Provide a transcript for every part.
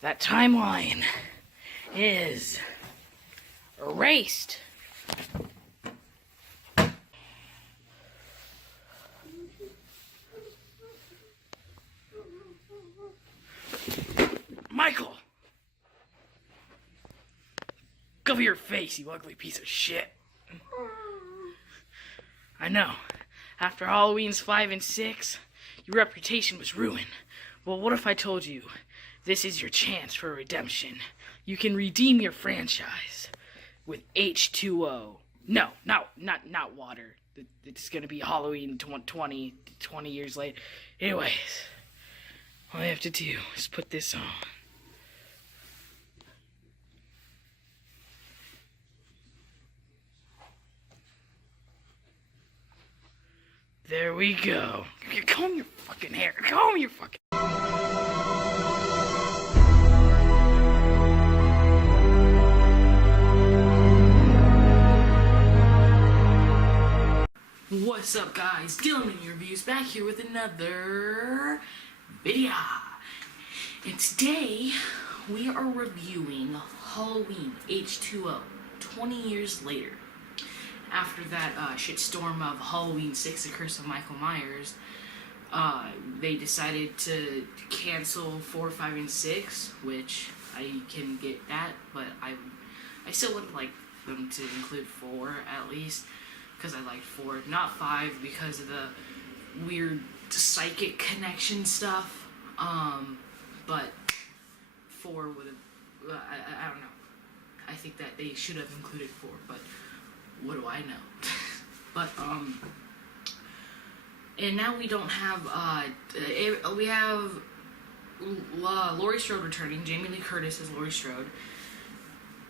that timeline is erased. Michael! Cover your face, you ugly piece of shit. I know. After Halloween's 5 and 6, your reputation was ruined. Well, what if I told you this is your chance for redemption? You can redeem your franchise with H20. No, not water. It's gonna be Halloween 20 years later. Anyways, all I have to do is put this on. There we go. Comb your fucking hair. Comb your fucking... What's up, guys? Dylan in your reviews back here with another video. And today we are reviewing Halloween H20 20 years later. After that shitstorm of Halloween 6, The Curse of Michael Myers, they decided to cancel 4, 5, and 6, which I can get that, but I still would like them to include 4 at least, because I liked 4, not 5 because of the weird psychic connection stuff, but 4 would have, I don't know, I think that they should have included 4, but what do I know? But, and now we don't have, we have Laurie Strode returning. Jamie Lee Curtis is Laurie Strode.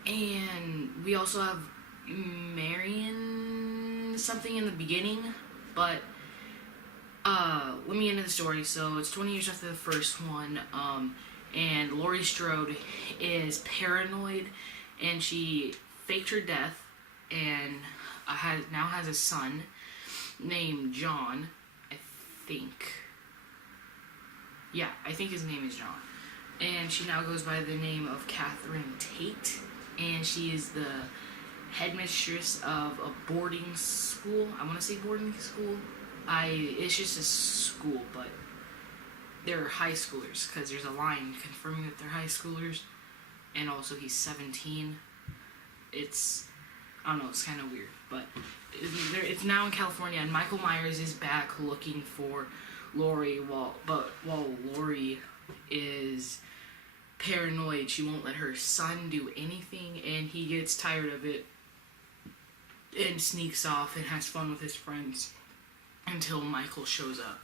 And we also have Marion something in the beginning. But, let me get into the story. So, it's 20 years after the first one, and Laurie Strode is paranoid, and she faked her death, and now has a son named John, I think. Yeah, I think his name is John. And she now goes by the name of Catherine Tate, and she is the headmistress of a boarding school. I want to say boarding school. It's just a school, but they're high schoolers, because there's a line confirming that they're high schoolers, and also he's 17. I don't know, it's kind of weird, but it's now in California, and Michael Myers is back looking for Laurie, while Laurie is paranoid, she won't let her son do anything, and he gets tired of it and sneaks off and has fun with his friends until Michael shows up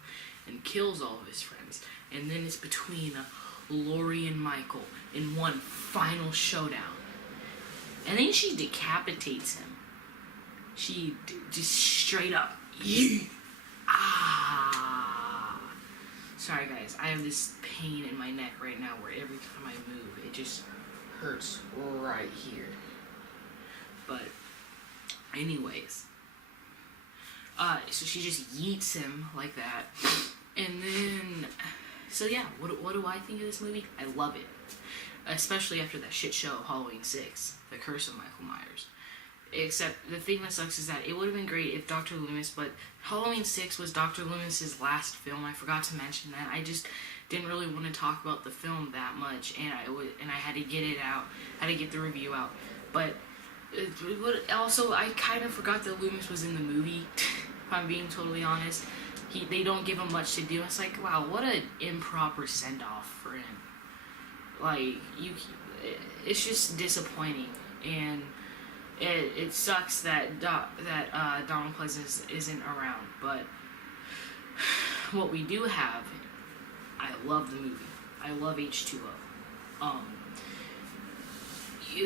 and kills all of his friends, and then it's between Laurie and Michael in one final showdown. And then she decapitates him. She just straight up. Sorry guys, I have this pain in my neck right now where every time I move, it just hurts right here. But, anyways. So she just yeets him like that. And then, so yeah, what do I think of this movie? I love it. Especially after that shit show, Halloween 6, The Curse of Michael Myers. Except, the thing that sucks is that it would have been great if Dr. Loomis, but Halloween 6 was Dr. Loomis's last film. I forgot to mention that. I just didn't really want to talk about the film that much, and I had to get it out, had to get the review out. But, also, I kind of forgot that Loomis was in the movie, if I'm being totally honest. They don't give him much to do. It's like, wow, what an improper send-off for him. Like, it's just disappointing, and it sucks that Donald Pleasence isn't around, but what we do have, I love the movie. I love H20.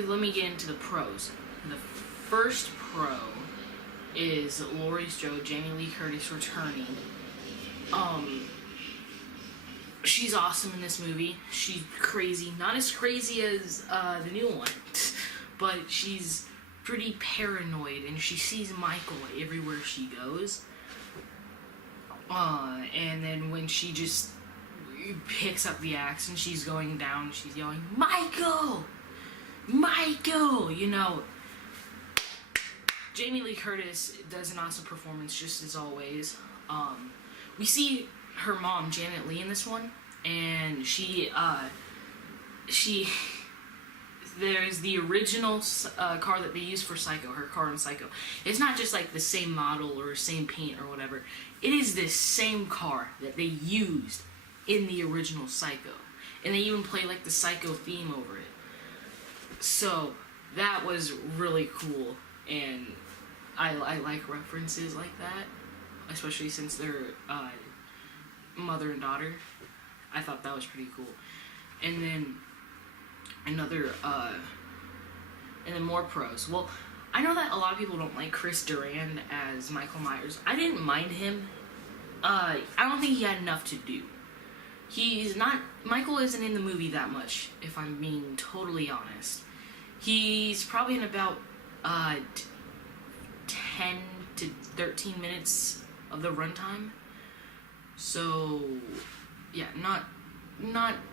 Let me get into the pros. The first pro is Laurie Strode, Jamie Lee Curtis returning. She's awesome in this movie. She's crazy. Not as crazy as the new one, but she's pretty paranoid, and she sees Michael everywhere she goes. And then when she just picks up the axe and she's going down. She's yelling, "Michael! Michael!" You know, Jamie Lee Curtis does an awesome performance, just as always. We see her mom, Janet Leigh, in this one, and there's the original car that they used for Psycho, her car in Psycho. It's not just like the same model or same paint or whatever. It is the same car that they used in the original Psycho. And they even play like the Psycho theme over it. So that was really cool, and I like references like that, especially since they're mother and daughter. I thought that was pretty cool. And then and then more pros. Well, I know that a lot of people don't like Chris Durand as Michael Myers. I didn't mind him. I don't think he had enough to do. Michael isn't in the movie that much, if I'm being totally honest. He's probably in about 10 to 13 minutes of the runtime. So, yeah, not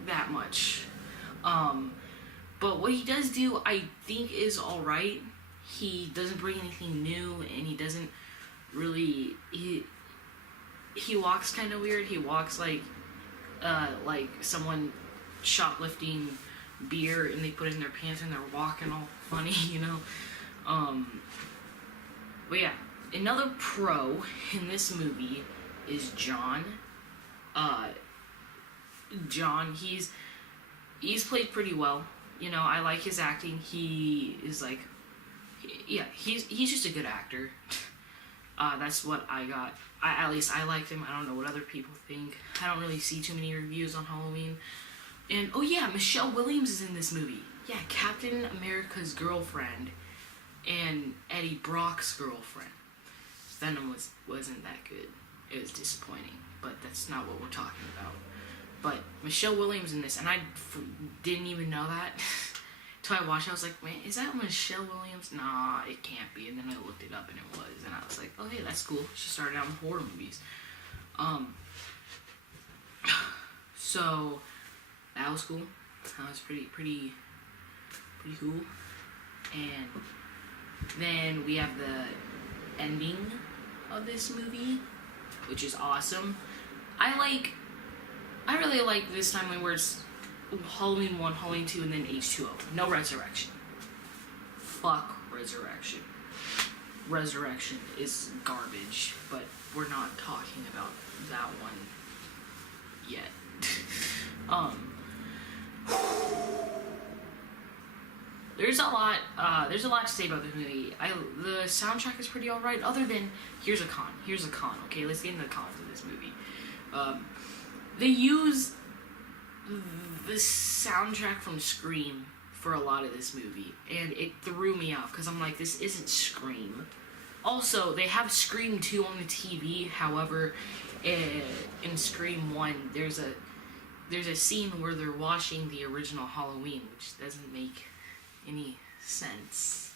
that much. But what he does do, I think, is alright. He doesn't bring anything new, and he doesn't really... He walks kind of weird. He walks like someone shoplifting beer, and they put it in their pants, and they're walking all funny, you know? But yeah, another pro in this movie is John. John, he's played pretty well. You know, I like his acting. He is like, he's just a good actor. That's what I got. At least I liked him. I don't know what other people think. I don't really see too many reviews on Halloween. And, oh yeah, Michelle Williams is in this movie. Yeah, Captain America's girlfriend and Eddie Brock's girlfriend. Venom wasn't that good. It was disappointing, but that's not what we're talking about. But Michelle Williams in this, and I didn't even know that until I watched it. I was like, man, is that Michelle Williams? Nah, it can't be. And then I looked it up, and it was. And I was like, okay, that's cool. She started out in horror movies. So that was cool. That was pretty cool. And then we have the ending of this movie, which is awesome. I really like this time where it's Halloween 1, Halloween 2, and then H20. No Resurrection. Fuck Resurrection. Resurrection is garbage, but we're not talking about that one yet. There's a lot to say about this movie. The soundtrack is pretty alright, other than, here's a con, okay? Let's get into the cons of this movie. They use the soundtrack from Scream for a lot of this movie, and it threw me off, because I'm like, this isn't Scream. Also, they have Scream 2 on the TV, however, in Scream 1, there's a scene where they're watching the original Halloween, which doesn't make any sense.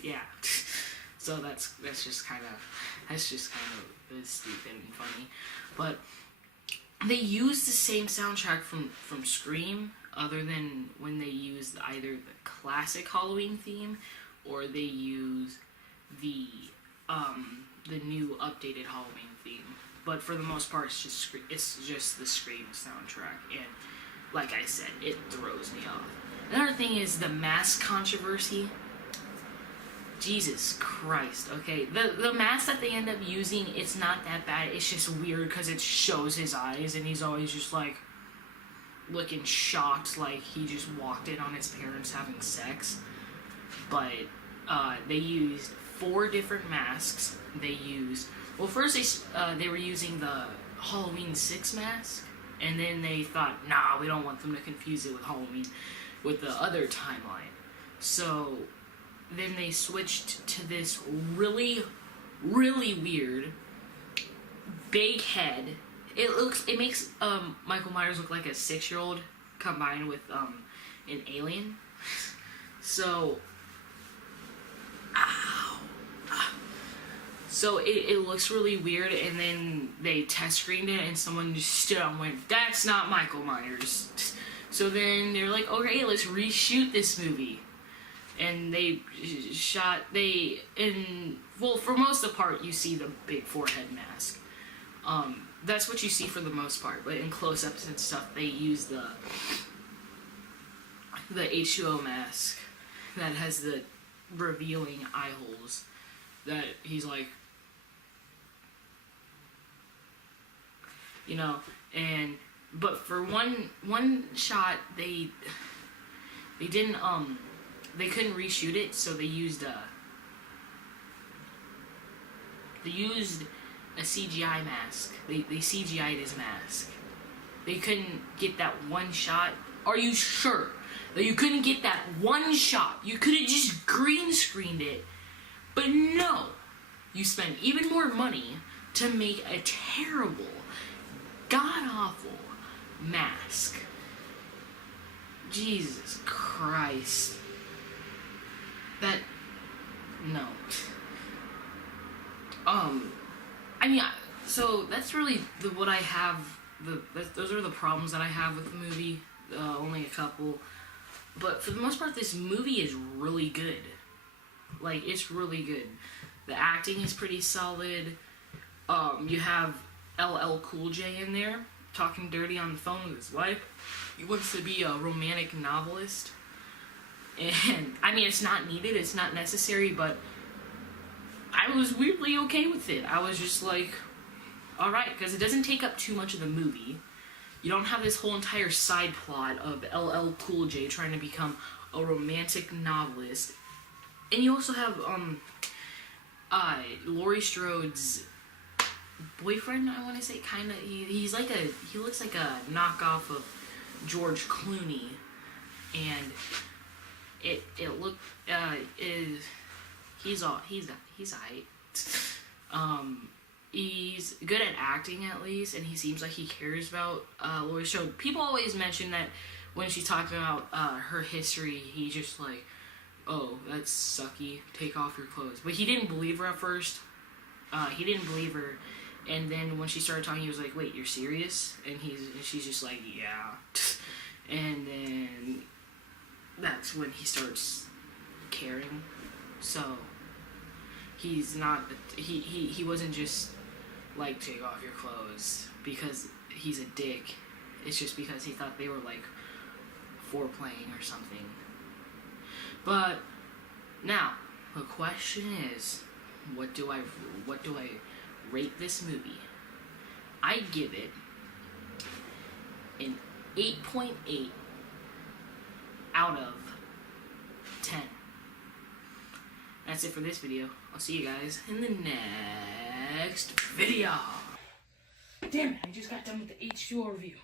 Yeah. So that's just kind of stupid and funny. But they use the same soundtrack from Scream, other than when they use either the classic Halloween theme or they use the new updated Halloween theme. But for the most part, it's just the Scream soundtrack, and like I said, it throws me off. Another thing is the mask controversy. Jesus Christ, okay. The mask that they end up using, it's not that bad. It's just weird because it shows his eyes, and he's always just like looking shocked, like he just walked in on his parents having sex. But they used 4 different masks. First they were using the Halloween 6 mask, and then they thought, nah, we don't want them to confuse it with Halloween, with the other timeline. So then they switched to this really, really weird big head. It makes Michael Myers look like a 6-year-old combined with an alien. So So it looks really weird, and then they test screened it, and someone just stood up and went, "That's not Michael Myers." So then they're like, "Okay, let's reshoot this movie." And well, for most of the part, you see the big forehead mask. That's what you see for the most part, but in close-ups and stuff, they use the H20 mask that has the revealing eye holes that he's like, but for one shot they didn't they couldn't reshoot it, so they used a CGI mask. They CGI'd his mask. They couldn't get that one shot. Are you sure that you couldn't get that one shot? You could have just green screened it. But no, you spent even more money to make a terrible, god-awful mask. Jesus Christ. No. So that's really what I have. Those are the problems that I have with the movie. Only a couple. But for the most part, this movie is really good. Like, it's really good. The acting is pretty solid. You have LL Cool J in there, talking dirty on the phone with his wife. He wants to be a romantic novelist. And, it's not needed, it's not necessary, but I was weirdly okay with it. I was just like, alright, because it doesn't take up too much of the movie. You don't have this whole entire side plot of LL Cool J trying to become a romantic novelist. And you also have, Laurie Strode's boyfriend, I want to say, kind of. He looks like a knockoff of George Clooney. And he's aight. He's good at acting, at least, and he seems like he cares about Laurie Strode. People always mention that when she's talking about her history, he's just like, "Oh, that's sucky, take off your clothes." But he didn't believe her at first. He didn't believe her, and then when she started talking, he was like, "Wait, you're serious?" And she's just like, "Yeah." And then that's when he starts caring. So he's not, he wasn't just like, "Take off your clothes," because he's a dick. It's just because he thought they were like foreplaying or something. But now the question is, what do I rate this movie? I give it an 8.8 out of 10. That's it for this video. I'll see you guys in the next video. Damn it, I just got done with the H2O review.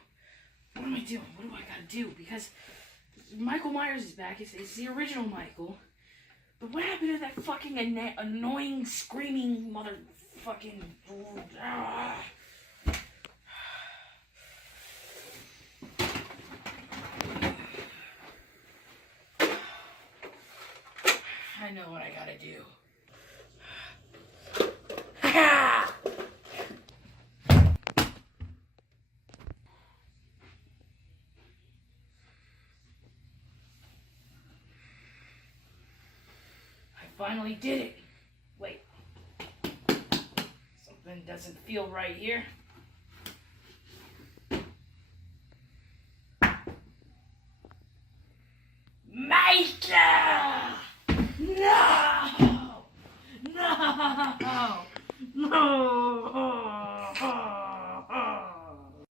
What am I doing? What do I gotta do? Because Michael Myers is back. It's the original Michael. But what happened to that fucking annoying, screaming motherfucking... I know what I gotta do. I finally did it. Wait. Something doesn't feel right here. Micah! No! No! No!